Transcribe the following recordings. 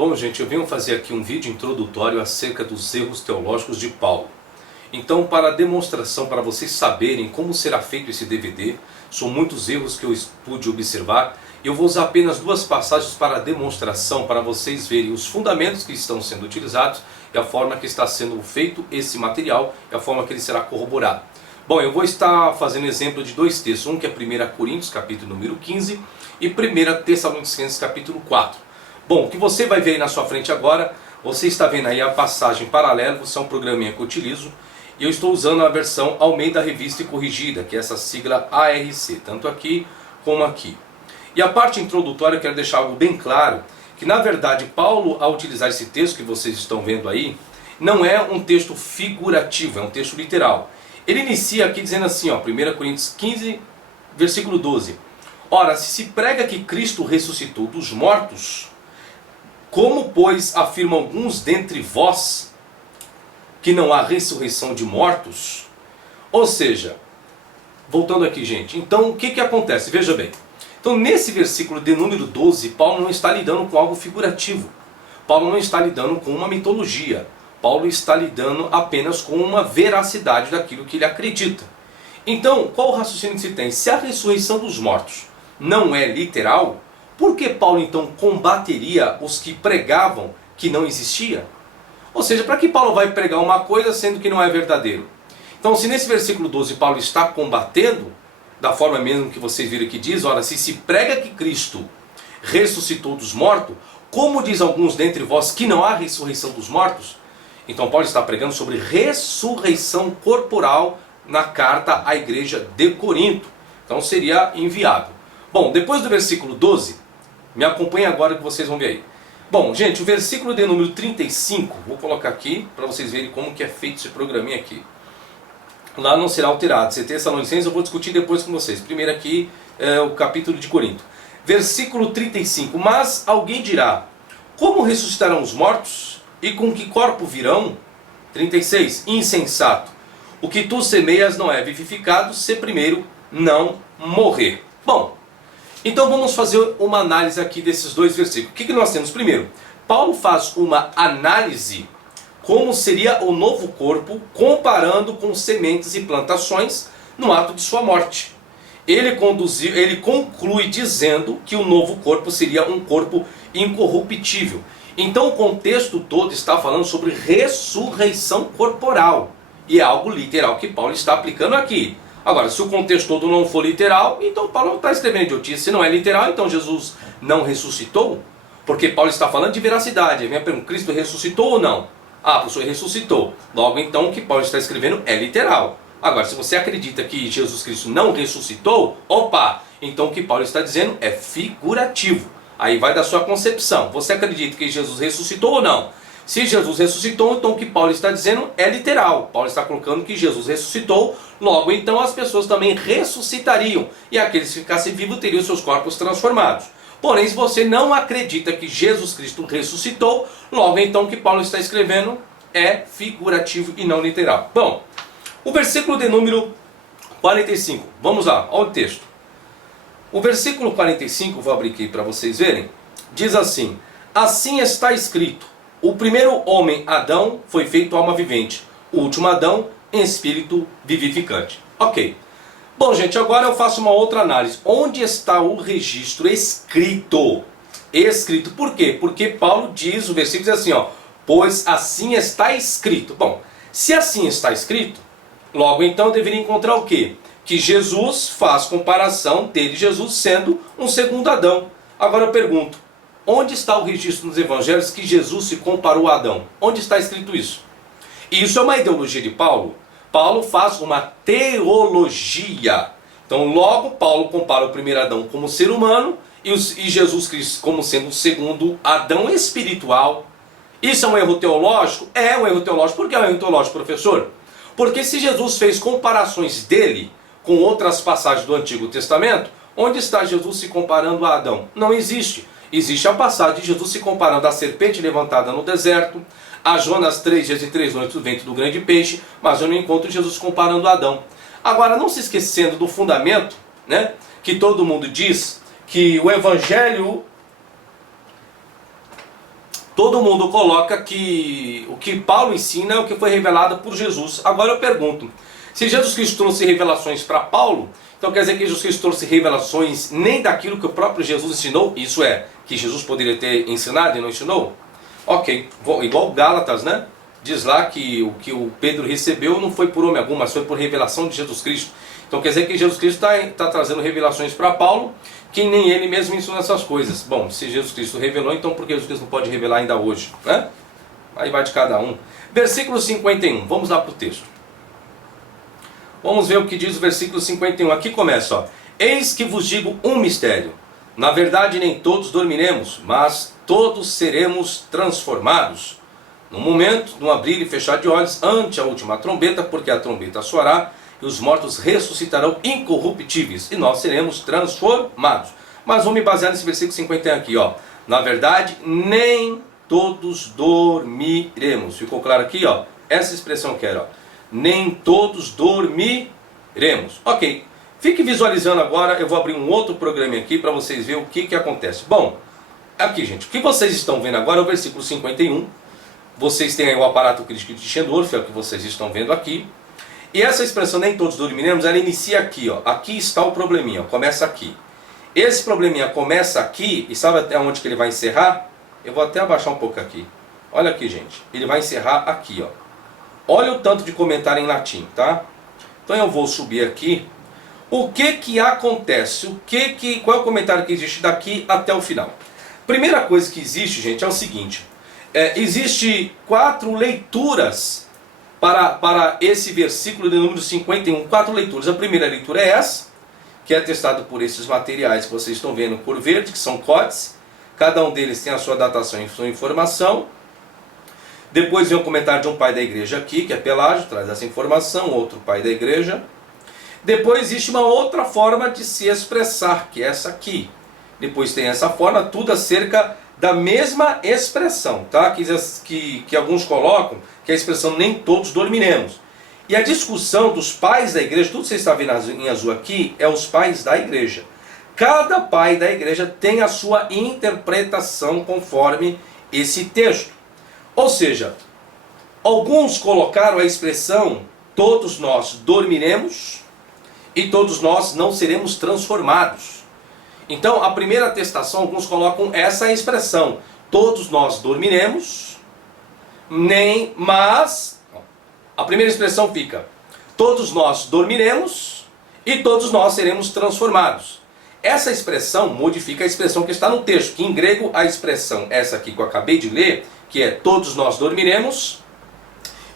Bom, gente, eu venho fazer aqui um vídeo introdutório acerca dos erros teológicos de Paulo. Então, para demonstração, para vocês saberem como será feito esse DVD, são muitos erros que eu pude observar. Eu vou usar apenas duas passagens para demonstração, para vocês verem os fundamentos que estão sendo utilizados e a forma que está sendo feito esse material e a forma que ele será corroborado. Bom, eu vou estar fazendo exemplo de dois textos, um que é 1 Coríntios, capítulo número 15, e 1 Tessalonicenses, capítulo 4. Bom, o que você vai ver aí na sua frente agora, você está vendo aí a passagem paralela, isso é um programinha que eu utilizo, e eu estou usando a versão Almeida Revista e Corrigida, que é essa sigla ARC, tanto aqui como aqui. E a parte introdutória eu quero deixar algo bem claro, que na verdade Paulo, ao utilizar esse texto que vocês estão vendo aí, não é um texto figurativo, é um texto literal. Ele inicia aqui dizendo assim, ó, 1 Coríntios 15, versículo 12. Ora, se prega que Cristo ressuscitou dos mortos, como, pois, afirmam alguns dentre vós que não há ressurreição de mortos? Ou seja, voltando aqui, gente, então o que acontece? Veja bem. Então, nesse versículo de número 12, Paulo não está lidando com algo figurativo. Paulo não está lidando com uma mitologia. Paulo está lidando apenas com uma veracidade daquilo que ele acredita. Então, qual o raciocínio que se tem? Se a ressurreição dos mortos não é literal, por que Paulo então combateria os que pregavam que não existia? Ou seja, para que Paulo vai pregar uma coisa sendo que não é verdadeiro? Então, se nesse versículo 12 Paulo está combatendo, da forma mesmo que vocês viram que diz, ora, se prega que Cristo ressuscitou dos mortos, como diz alguns dentre vós que não há ressurreição dos mortos? Então Paulo está pregando sobre ressurreição corporal na carta à igreja de Corinto. Então seria inviável. Bom, depois do versículo 12, me acompanhe agora que vocês vão ver aí. Bom, gente, o versículo de número 35, vou colocar aqui para vocês verem como que é feito esse programinha aqui. Lá não será alterado. Se Tessalonicenses eu vou discutir depois com vocês. Primeiro aqui é o capítulo de Corinto. Versículo 35. Mas alguém dirá, como ressuscitarão os mortos? E com que corpo virão? 36. Insensato. O que tu semeias não é vivificado se primeiro não morrer. Bom, então vamos fazer uma análise aqui desses dois versículos. O que nós temos? Primeiro, Paulo faz uma análise como seria o novo corpo comparando com sementes e plantações no ato de sua morte. Ele conclui dizendo que o novo corpo seria um corpo incorruptível. Então o contexto todo está falando sobre ressurreição corporal. E é algo literal que Paulo está aplicando aqui. Agora, se o contexto todo não for literal, então Paulo está escrevendo idiotice. Se não é literal, então Jesus não ressuscitou? Porque Paulo está falando de veracidade. Vem a pergunta, Cristo ressuscitou ou não? Ah, professor, ressuscitou. Logo então o que Paulo está escrevendo é literal. Agora, se você acredita que Jesus Cristo não ressuscitou, opa, então o que Paulo está dizendo é figurativo. Aí vai da sua concepção. Você acredita que Jesus ressuscitou ou não? Se Jesus ressuscitou, então o que Paulo está dizendo é literal. Paulo está colocando que Jesus ressuscitou, logo então as pessoas também ressuscitariam. E aqueles que ficassem vivos teriam seus corpos transformados. Porém, se você não acredita que Jesus Cristo ressuscitou, logo então o que Paulo está escrevendo é figurativo e não literal. Bom, o versículo de número 45, vamos lá, olha o texto. O versículo 45, vou abrir aqui para vocês verem, diz assim: assim está escrito, o primeiro homem, Adão, foi feito alma vivente, o último Adão, em espírito vivificante. Ok. Bom, gente, agora eu faço uma outra análise. Onde está o registro escrito? Escrito. Por quê? Porque Paulo diz, o versículo diz assim, ó, pois assim está escrito. Bom, se assim está escrito, logo então eu deveria encontrar o quê? Que Jesus faz comparação dele, Jesus sendo um segundo Adão. Agora eu pergunto, onde está o registro nos evangelhos que Jesus se comparou a Adão? Onde está escrito isso? Isso é uma ideologia de Paulo? Paulo faz uma teologia. Então logo Paulo compara o primeiro Adão como ser humano e Jesus Cristo como sendo o segundo Adão espiritual. Isso é um erro teológico? É um erro teológico. Por que é um erro teológico, professor? Porque se Jesus fez comparações dele com outras passagens do Antigo Testamento, onde está Jesus se comparando a Adão? Não existe. Existe a passagem de Jesus se comparando à serpente levantada no deserto, a Jonas 3 dias e 3 noites do ventre do grande peixe, mas eu não encontro Jesus comparando a Adão. Agora, não se esquecendo do fundamento, né, que todo mundo diz que o Evangelho todo mundo coloca que o que Paulo ensina é o que foi revelado por Jesus. Agora eu pergunto, se Jesus Cristo trouxe revelações para Paulo, então quer dizer que Jesus Cristo trouxe revelações nem daquilo que o próprio Jesus ensinou? Isso é, que Jesus poderia ter ensinado e não ensinou? Ok, igual Gálatas, né? Diz lá que o Pedro recebeu não foi por homem algum, mas foi por revelação de Jesus Cristo. Então quer dizer que Jesus Cristo está trazendo revelações para Paulo, que nem ele mesmo ensinou essas coisas. Bom, se Jesus Cristo revelou, então por que Jesus Cristo não pode revelar ainda hoje? Né? Aí vai de cada um. Versículo 51, vamos lá para o texto. Vamos ver o que diz o versículo 51. Aqui começa, ó. Eis que vos digo um mistério. Na verdade nem todos dormiremos, mas todos seremos transformados. No momento, no abrir e fechar de olhos, ante a última trombeta, porque a trombeta soará, e os mortos ressuscitarão incorruptíveis, e nós seremos transformados. Mas vamos me basear nesse versículo 51 aqui, ó. Na verdade, nem todos dormiremos. Ficou claro aqui, ó? Essa expressão que era, ó. Nem todos dormiremos. Ok. Fique visualizando agora, eu vou abrir um outro programa aqui para vocês verem o que acontece. Bom, aqui gente, o que vocês estão vendo agora é o versículo 51. Vocês têm aí o aparato crítico de Schendorf, é o que vocês estão vendo aqui. E essa expressão, nem todos dormiremos, ela inicia aqui, ó. Aqui está o probleminha, ó. Começa aqui. Esse probleminha começa aqui, e sabe até onde que ele vai encerrar? Eu vou até abaixar um pouco aqui. Olha aqui, gente. Ele vai encerrar aqui, ó. Olha o tanto de comentário em latim, tá? Então eu vou subir aqui. O que acontece? Qual é o comentário que existe daqui até o final? Primeira coisa que existe, gente, é o seguinte. Existe 4 leituras para esse versículo de número 51. 4 leituras. A primeira leitura é essa, que é atestado por esses materiais que vocês estão vendo por verde, que são códices. Cada um deles tem a sua datação e sua informação. Depois vem o comentário de um pai da igreja aqui, que é Pelágio, traz essa informação, outro pai da igreja. Depois existe uma outra forma de se expressar, que é essa aqui. Depois tem essa forma, tudo acerca da mesma expressão, tá? Que alguns colocam, que é a expressão nem todos dormiremos. E a discussão dos pais da igreja, tudo que você está vendo em azul aqui, é os pais da igreja. Cada pai da igreja tem a sua interpretação conforme esse texto. Ou seja, alguns colocaram a expressão todos nós dormiremos e todos nós não seremos transformados. Então, a primeira atestação, alguns colocam essa expressão, todos nós dormiremos, mas a primeira expressão fica, todos nós dormiremos e todos nós seremos transformados. Essa expressão modifica a expressão que está no texto, que em grego a expressão, essa aqui que eu acabei de ler, que é todos nós dormiremos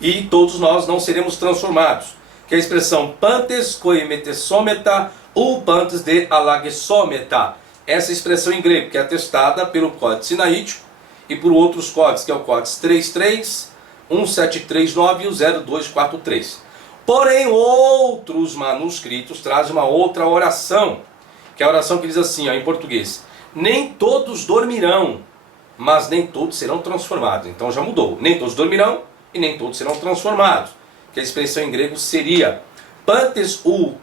e todos nós não seremos transformados. Que é a expressão pantes koimetesometa ou pantes de alagesometa. Essa expressão em grego, que é atestada pelo Códice Sinaítico e por outros códices, que é o Códice 33, 1739 e o 0243. Porém, outros manuscritos trazem uma outra oração, que é a oração que diz assim, ó, em português: nem todos dormirão, mas nem todos serão transformados. Então já mudou. Nem todos dormirão e nem todos serão transformados. Que a expressão em grego seria pantes u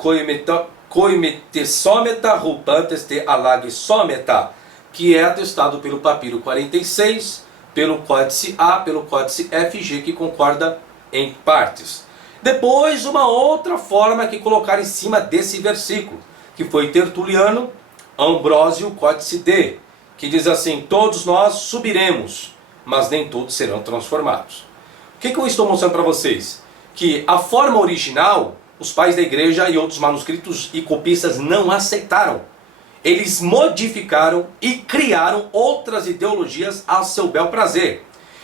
koimetesometa ru pantes te alagesometa, que é atestado pelo papiro 46, pelo códice A, pelo códice FG, que concorda em partes. Depois, uma outra forma que colocaram em cima desse versículo, que foi Tertuliano, Ambrósio, códice D, que diz assim: todos nós subiremos, mas nem todos serão transformados. O que eu estou mostrando para vocês? Que a forma original, os pais da igreja e outros manuscritos e copistas não aceitaram. Eles modificaram e criaram outras ideologias a seu bel prazer.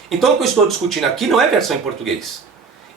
Então o que eu estou discutindo aqui não é versão em português.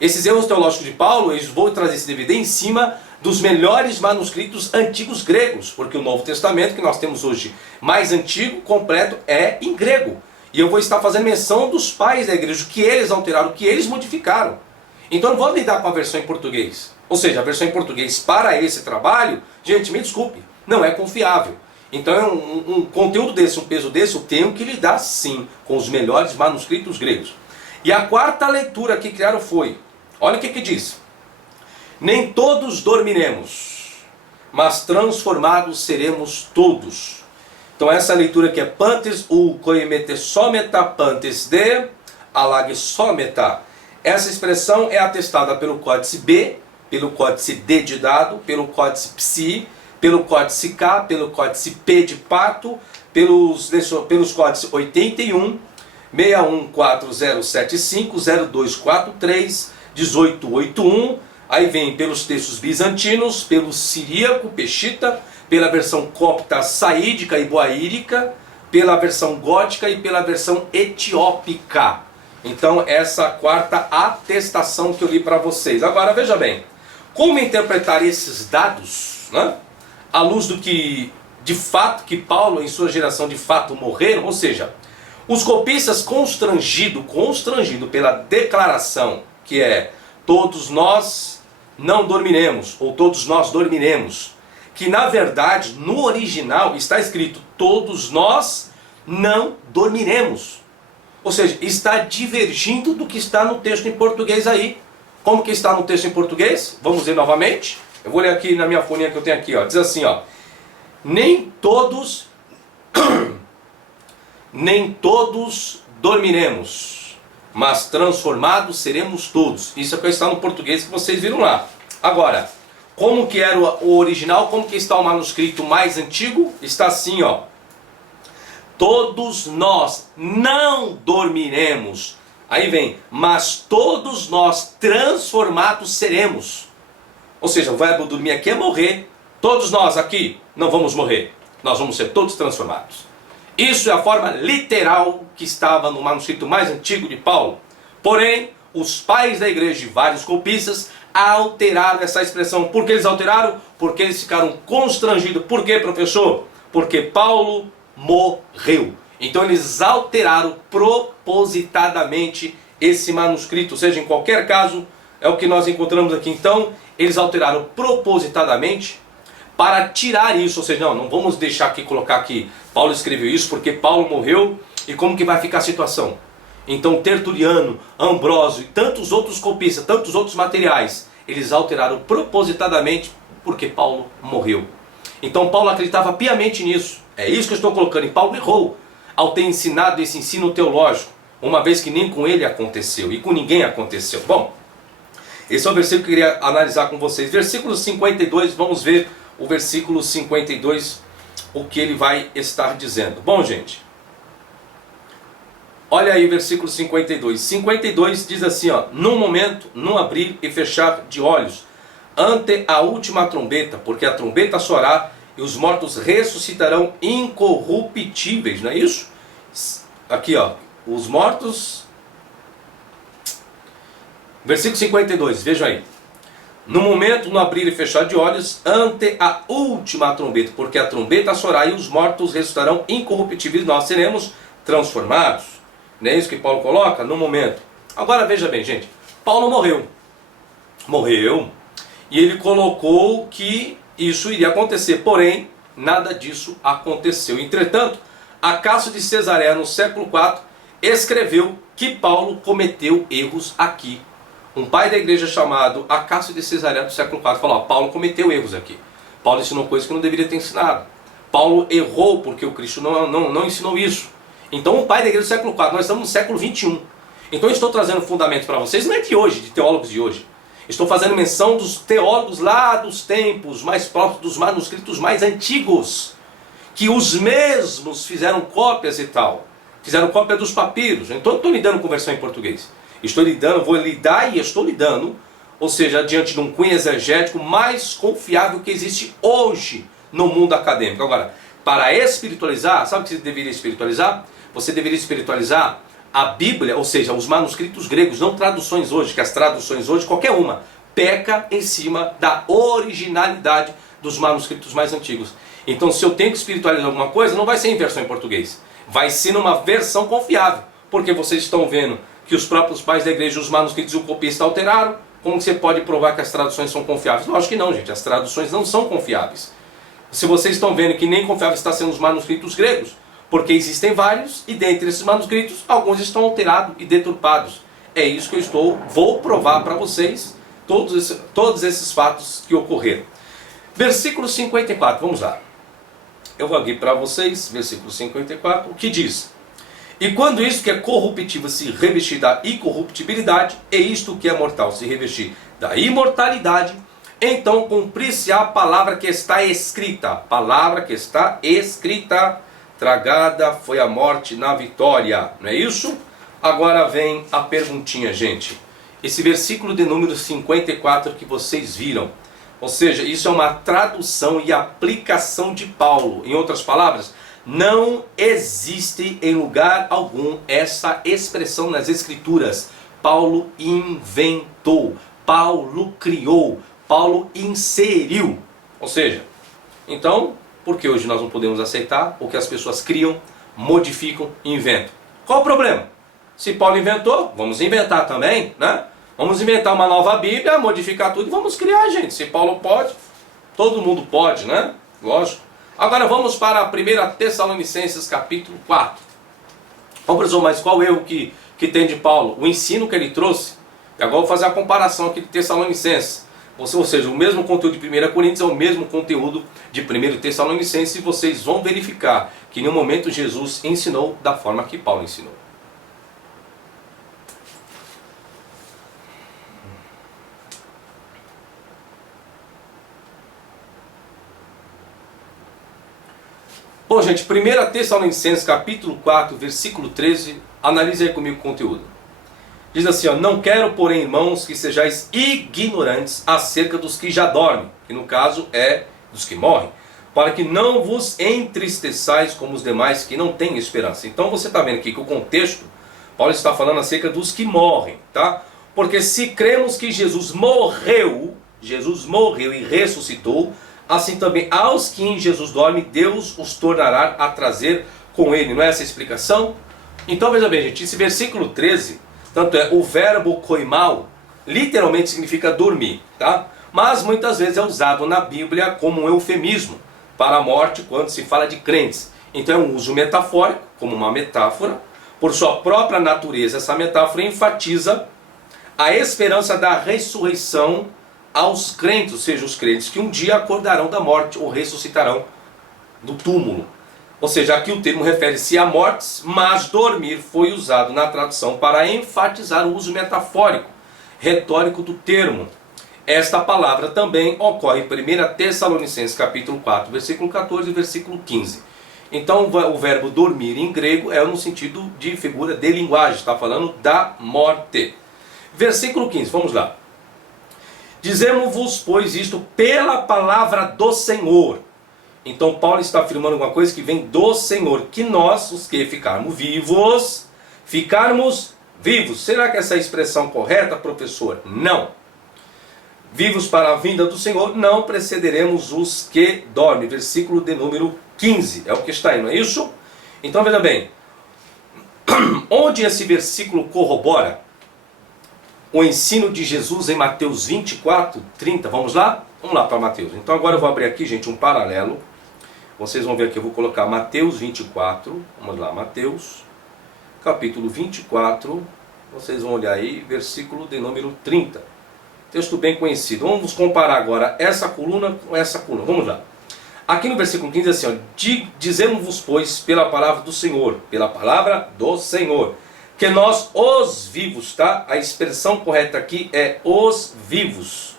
Esses erros teológicos de Paulo, eu vou trazer esse DVD em cima dos melhores manuscritos antigos gregos, porque o Novo Testamento que nós temos hoje, mais antigo, completo, é em grego. E eu vou estar fazendo menção dos pais da igreja, o que eles alteraram, o que eles modificaram. Então não vou lidar com a versão em português. Ou seja, a versão em português para esse trabalho, gente, me desculpe, não é confiável. Então um conteúdo desse, um peso desse, eu tenho que lidar sim com os melhores manuscritos gregos. E a quarta leitura que criaram foi, olha o que diz: nem todos dormiremos, mas transformados seremos todos. Então essa leitura aqui é pantes u koimetesometa pantes de alagesometa. Essa expressão é atestada pelo códice B, pelo códice D de dado, pelo códice psi, pelo códice K, pelo códice P de pato, pelos códices 81, 614075, 0243, 1881, aí vem pelos textos bizantinos, pelo siríaco, peshita, pela versão copta saídica e boaírica, pela versão gótica e pela versão etiópica. Então essa quarta atestação que eu li para vocês. Agora veja bem, como interpretar esses dados, né, à luz do que de fato que Paulo em sua geração de fato morreram, ou seja, os copistas constrangido pela declaração que é todos nós não dormiremos, ou todos nós dormiremos, que na verdade no original está escrito todos nós não dormiremos. Ou seja, está divergindo do que está no texto em português aí. Como que está no texto em português? Vamos ver novamente. Eu vou ler aqui na minha folhinha que eu tenho aqui, ó. Diz assim, ó: nem todos dormiremos, mas transformados seremos todos. Isso é o que está no português que vocês viram lá. Agora, como que era o original, como que está o manuscrito mais antigo? Está assim, ó: todos nós não dormiremos. Aí vem, mas todos nós transformados seremos. Ou seja, o verbo dormir aqui é morrer. Todos nós aqui não vamos morrer. Nós vamos ser todos transformados. Isso é a forma literal que estava no manuscrito mais antigo de Paulo. Porém, os pais da igreja e vários copistas alteraram essa expressão. Por que eles alteraram? Porque eles ficaram constrangidos. Por quê, professor? Porque Paulo morreu. Então eles alteraram propositadamente esse manuscrito. Ou seja, em qualquer caso, é o que nós encontramos aqui. Então, eles alteraram propositadamente para tirar isso. Ou seja, não vamos deixar aqui, colocar aqui, Paulo escreveu isso porque Paulo morreu. E como que vai ficar a situação? Então Tertuliano, Ambrósio e tantos outros copistas, tantos outros materiais, eles alteraram propositadamente porque Paulo morreu. Então Paulo acreditava piamente nisso. É isso que eu estou colocando. E Paulo errou ao ter ensinado esse ensino teológico, uma vez que nem com ele aconteceu e com ninguém aconteceu. Bom, esse é o versículo que eu queria analisar com vocês. Versículo 52, vamos ver o versículo 52, o que ele vai estar dizendo. Bom, gente, olha aí o versículo 52. 52 diz assim, ó: num momento, num abrir e fechar de olhos, ante a última trombeta, porque a trombeta soará e os mortos ressuscitarão incorruptíveis, não é isso? Aqui, ó, os mortos. Versículo 52, vejam aí. No momento, no abrir e fechar de olhos, ante a última trombeta, porque a trombeta soará e os mortos ressuscitarão incorruptíveis, nós seremos transformados. Não é isso que Paulo coloca? No momento. Agora veja bem, gente, Paulo morreu. Morreu. E ele colocou que isso iria acontecer, porém, nada disso aconteceu. Entretanto, Acácio de Cesareia, no século IV, escreveu que Paulo cometeu erros aqui. Um pai da igreja chamado Acácio de Cesareia, do século IV, falou: Paulo cometeu erros aqui. Paulo ensinou coisas que não deveria ter ensinado. Paulo errou porque o Cristo não ensinou isso. Então, um pai da igreja do século IV, nós estamos no século XXI. Então, eu estou trazendo fundamentos para vocês, não é de hoje, de teólogos de hoje. Estou fazendo menção dos teólogos lá dos tempos mais próximos, dos manuscritos mais antigos, que os mesmos fizeram cópias e tal. Fizeram cópia dos papiros. Então eu estou lidando com versão em português. Vou lidar e estou lidando, ou seja, diante de um cunho exegético mais confiável que existe hoje no mundo acadêmico. Agora, para espiritualizar, sabe o que você deveria espiritualizar? Você deveria espiritualizar a Bíblia, ou seja, os manuscritos gregos, não traduções hoje, que as traduções hoje, qualquer uma, peca em cima da originalidade dos manuscritos mais antigos. Então, se eu tenho que espiritualizar alguma coisa, não vai ser em versão em português, vai ser numa versão confiável, porque vocês estão vendo que os próprios pais da igreja, os manuscritos e o copista alteraram. Como você pode provar que as traduções são confiáveis? Lógico que não, gente, as traduções não são confiáveis. Se vocês estão vendo que nem confiáveis estão sendo os manuscritos gregos, porque existem vários, e dentre esses manuscritos, alguns estão alterados e deturpados. É isso que vou provar para vocês, todos esses fatos que ocorreram. Versículo 54, vamos lá. Eu vou aqui para vocês, versículo 54, o que diz: E quando isto que é corruptível se revestir da incorruptibilidade, e isto que é mortal se revestir da imortalidade, então cumprir-se a palavra que está escrita. Palavra que está escrita, tragada foi a morte na vitória. Não é isso? Agora vem a perguntinha, gente. Esse versículo de número 54 que vocês viram, ou seja, isso é uma tradução e aplicação de Paulo. Em outras palavras, não existe em lugar algum essa expressão nas Escrituras. Paulo inventou, Paulo criou, Paulo inseriu. Ou seja, então, por que hoje nós não podemos aceitar o que as pessoas criam, modificam e inventam? Qual o problema? Se Paulo inventou, vamos inventar também, né? Vamos inventar uma nova Bíblia, modificar tudo e vamos criar, gente. Se Paulo pode, todo mundo pode, né? Lógico. Agora vamos para a 1 Tessalonicenses capítulo 4. Vamos resolver, mas qual o erro que tem de Paulo? O ensino que ele trouxe. E agora vou fazer a comparação aqui de Tessalonicenses. Ou seja, o mesmo conteúdo de 1 Coríntios é o mesmo conteúdo de 1 Tessalonicenses. E vocês vão verificar que em nenhum momento Jesus ensinou da forma que Paulo ensinou. Bom, gente, 1 Tessalonicenses capítulo 4, versículo 13, analise aí comigo o conteúdo. Diz assim, ó: Não quero, porém, irmãos, que sejais ignorantes acerca dos que já dormem, que no caso é dos que morrem, para que não vos entristeçais como os demais que não têm esperança. Então você está vendo aqui que o contexto, Paulo está falando acerca dos que morrem, tá? Porque se cremos que Jesus morreu e ressuscitou, assim também aos que em Jesus dormem, Deus os tornará a trazer com ele. Não é essa a explicação? Então veja bem, gente, esse versículo 13, tanto é o verbo koimao, literalmente significa dormir, tá? Mas muitas vezes é usado na Bíblia como um eufemismo para a morte quando se fala de crentes. Então é um uso metafórico, como uma metáfora. Por sua própria natureza, essa metáfora enfatiza a esperança da ressurreição aos crentes, ou seja, os crentes que um dia acordarão da morte ou ressuscitarão do túmulo. Ou seja, aqui o termo refere-se a mortes, mas dormir foi usado na tradução para enfatizar o uso metafórico, retórico do termo. Esta palavra também ocorre em 1 Tessalonicenses capítulo 4, versículo 14 e versículo 15. Então o verbo dormir em grego é no sentido de figura de linguagem, está falando da morte. Versículo 15, vamos lá. Dizemos-vos, pois, isto pela palavra do Senhor. Então Paulo está afirmando alguma coisa que vem do Senhor, que nós, os que ficarmos vivos. Será que essa é a expressão correta, professor? Não. Vivos para a vinda do Senhor, não precederemos os que dormem. Versículo de número 15, é o que está aí, não é isso? Então veja bem, onde esse versículo corrobora o ensino de Jesus em Mateus 24, 30. Vamos lá? Vamos lá para Mateus. Então agora eu vou abrir aqui, gente, um paralelo. Vocês vão ver aqui, eu vou colocar Mateus 24. Vamos lá, Mateus, capítulo 24. Vocês vão olhar aí, versículo de número 30. Texto bem conhecido. Vamos comparar agora essa coluna com essa coluna. Vamos lá. Aqui no versículo 15 diz assim, ó: Dizemos-vos, pois, pela palavra do Senhor, que nós, os vivos, tá? A expressão correta aqui é os vivos,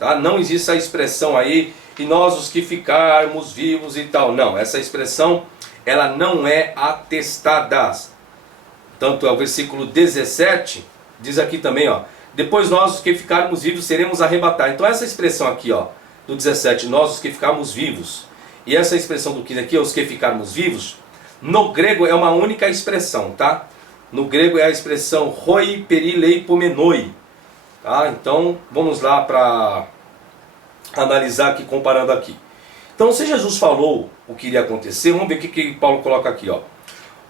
tá? Não existe a expressão aí, e nós os que ficarmos vivos e tal. Não, essa expressão, ela não é atestada. Tanto é o versículo 17, diz aqui também, ó: Depois nós os que ficarmos vivos seremos arrebatados. Então essa expressão aqui, ó, do 17, nós os que ficarmos vivos, e essa expressão do 15 aqui, os que ficarmos vivos, no grego é uma única expressão, tá? No grego é a expressão roi perilei pomenoi. Tá? Então vamos lá para analisar aqui, comparando aqui. Então se Jesus falou o que iria acontecer, vamos ver o que Paulo coloca aqui, ó.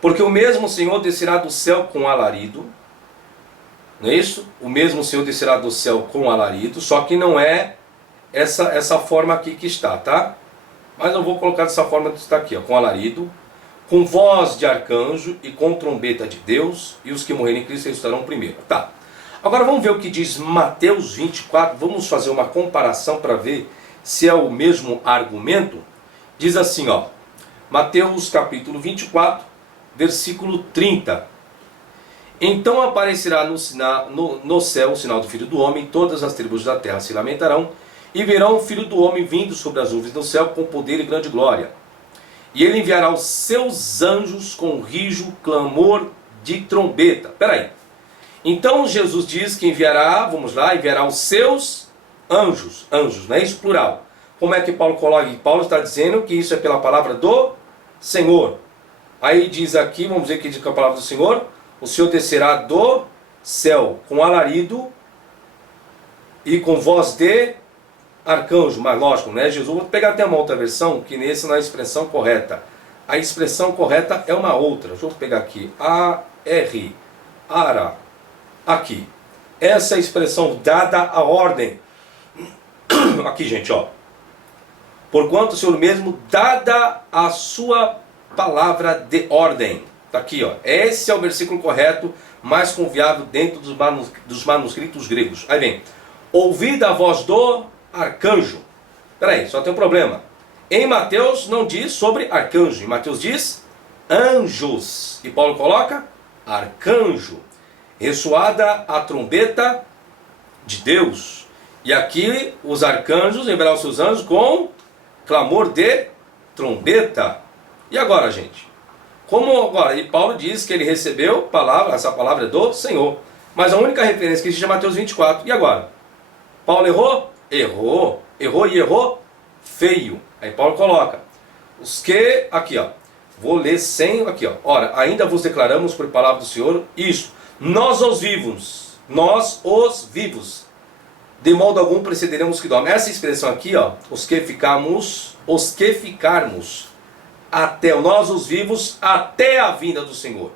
Porque o mesmo Senhor descerá do céu com alarido. Não é isso? O mesmo Senhor descerá do céu com alarido, só que não é essa forma aqui que está, tá? Mas eu vou colocar dessa forma que está aqui, ó, com alarido, com voz de arcanjo e com trombeta de Deus, e os que morrerem em Cristo ressuscitarão primeiro. Tá. Agora vamos ver o que diz Mateus 24, vamos fazer uma comparação para ver se é o mesmo argumento. Diz assim, ó: Mateus capítulo 24, versículo 30. Então aparecerá no céu o sinal do Filho do Homem, todas as tribos da terra se lamentarão, e verão o Filho do Homem vindo sobre as nuvens do céu com poder e grande glória. E ele enviará os seus anjos com rijo, clamor de trombeta. Peraí. Então Jesus diz que enviará, vamos lá, enviará os seus anjos. Anjos, não é isso? Plural. Como é que Paulo coloca? Paulo está dizendo que isso é pela palavra do Senhor. Aí diz aqui, vamos dizer que diz com a palavra do Senhor, o Senhor descerá do céu com alarido e com voz de arcanjo, mas lógico, né? Jesus, vou pegar até uma outra versão, que nesse não é a expressão correta. A expressão correta é uma outra. Deixa eu pegar aqui. A-R. Ara. Aqui. Essa é a expressão dada a ordem. Aqui, gente, ó. Porquanto o Senhor mesmo dada a sua palavra de ordem. Está aqui, ó. Esse é o versículo correto, mais confiável dentro dos manuscritos gregos. Aí vem. Ouvida a voz do arcanjo. Peraí, só tem um problema. Em Mateus não diz sobre arcanjo. Em Mateus diz anjos. E Paulo coloca arcanjo. Ressoada a trombeta de Deus. E aqui os arcanjos enviarão seus anjos com clamor de trombeta. E agora, gente? Como agora? E Paulo diz que ele recebeu essa palavra do Senhor. Mas a única referência que existe é Mateus 24. E agora? Paulo errou? Errou. Errou e errou feio. Aí Paulo coloca. Os que... Aqui, ó. Vou ler sem... Aqui, ó. Ora, ainda vos declaramos por palavra do Senhor isso. Nós os vivos. Nós os vivos. De modo algum precederemos que dormem. Essa expressão aqui, ó. Os que ficarmos. Até nós os vivos. Até a vinda do Senhor.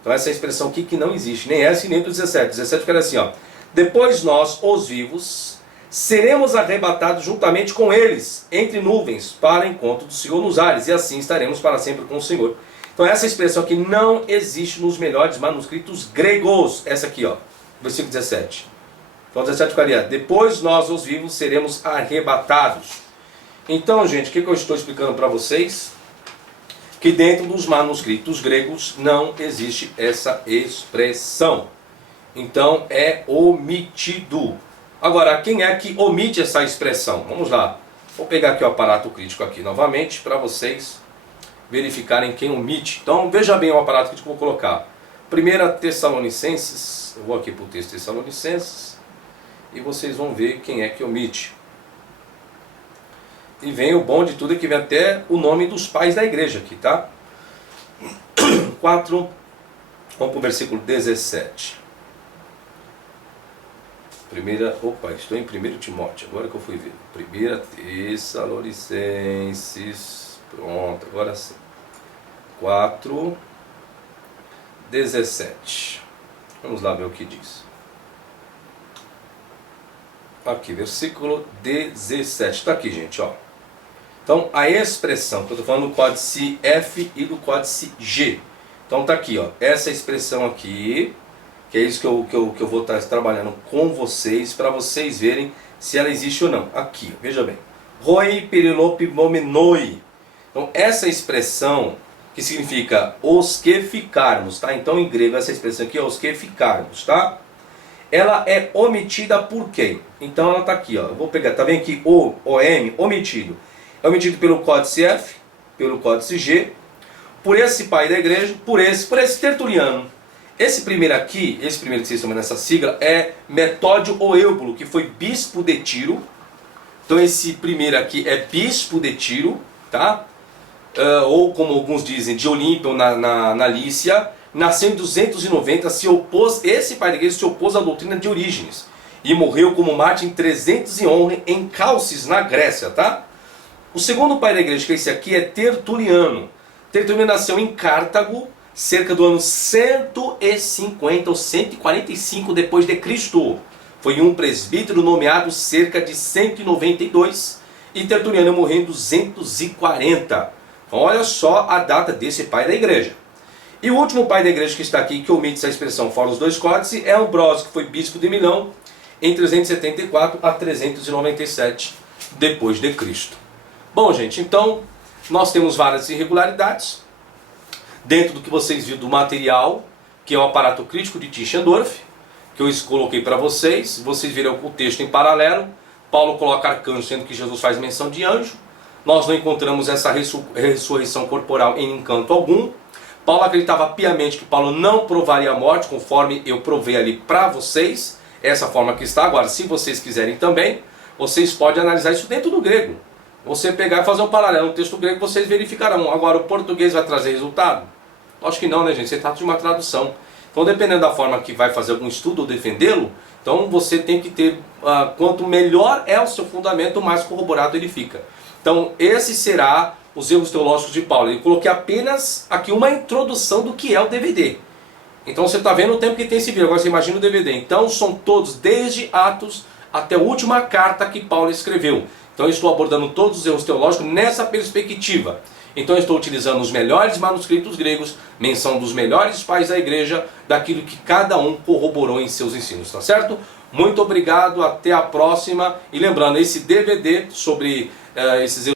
Então essa expressão aqui que não existe. Nem essa e nem do 17. 17 fica assim, ó. Depois nós, os vivos, seremos arrebatados juntamente com eles, entre nuvens, para encontro do Senhor nos ares, e assim estaremos para sempre com o Senhor. Então essa expressão aqui não existe nos melhores manuscritos gregos. Essa aqui, ó, versículo 17. Então 17 ficaria, depois nós, os vivos, seremos arrebatados. Então, gente, o que eu estou explicando para vocês? Que dentro dos manuscritos gregos não existe essa expressão. Então é omitido. Agora, quem é que omite essa expressão? Vamos lá. Vou pegar aqui o aparato crítico aqui novamente para vocês verificarem quem omite. Então veja bem o aparato crítico que eu vou colocar. 1 Tessalonicenses, eu vou aqui para o texto Tessalonicenses e vocês vão ver quem é que omite. E vem o bom de tudo é que vem até o nome dos pais da igreja aqui, tá? 4, vamos para o versículo 17. Estou em 1 Timóteo, agora que eu fui ver. 1 Tessalonicenses, pronto, agora sim. 4, 17. Vamos lá ver o que diz. Aqui, versículo 17. Está aqui, gente, ó. Então, a expressão, que eu estou falando do códice F e do códice G. Então, está aqui, ó. Essa expressão aqui... que é isso que eu vou estar trabalhando com vocês, para vocês verem se ela existe ou não. Aqui, veja bem. Roi perilopibomenoi. Então, essa expressão, que significa os que ficarmos, tá? Então, em grego, essa expressão aqui é os que ficarmos, tá? Ela é omitida por quem? Então, ela está aqui, ó. Eu vou pegar, tá vendo aqui? O-M, omitido. É omitido pelo códice F, pelo códice G, por esse pai da igreja, por esse tertuliano. Esse primeiro aqui, esse primeiro que vocês estão vendo nessa sigla, é Metódio ou Eubulo, que foi bispo de Tiro. Então esse primeiro aqui é bispo de Tiro, tá? Ou como alguns dizem, de Olímpia ou na Lícia. Nasceu em 290, esse pai da igreja se opôs à doutrina de Orígenes. E morreu como mártir em 311 em Calcis, na Grécia, tá? O segundo pai da igreja, que é esse aqui, é Tertuliano. Tertuliano nasceu em Cartago, cerca do ano 150 ou 145 depois de Cristo. Foi um presbítero nomeado cerca de 192 e Tertuliano morreu em 240. Então, olha só a data desse pai da igreja. E o último pai da igreja que está aqui, que omite essa expressão fora os dois códices, é Ambrósio, que foi bispo de Milão em 374 a 397 depois de Cristo. Bom, gente, então nós temos várias irregularidades dentro do que vocês viram do material, que é o aparato crítico de Tischendorf, que eu coloquei para vocês. Vocês viram o texto em paralelo. Paulo coloca arcanjo, sendo que Jesus faz menção de anjo. Nós não encontramos essa ressurreição corporal em encanto algum. Paulo acreditava piamente que Paulo não provaria a morte, conforme eu provei ali para vocês. Essa forma que está. Agora, se vocês quiserem também, vocês podem analisar isso dentro do grego. Você pegar e fazer um paralelo no texto grego, vocês verificarão. Agora, o português vai trazer resultado? Acho que não, né, gente? Você trata de uma tradução. Então, dependendo da forma que vai fazer algum estudo ou defendê-lo, então você tem que ter, quanto melhor é o seu fundamento, mais corroborado ele fica. Então, esse será os erros teológicos de Paulo. Eu coloquei apenas aqui uma introdução do que é o DVD. Então, você está vendo o tempo que tem esse vídeo. Agora, você imagina o DVD. Então, são todos, desde Atos até a última carta que Paulo escreveu. Então, eu estou abordando todos os erros teológicos nessa perspectiva. Então eu estou utilizando os melhores manuscritos gregos, menção dos melhores pais da igreja, daquilo que cada um corroborou em seus ensinos, tá certo? Muito obrigado, até a próxima. E lembrando, esse DVD sobre esses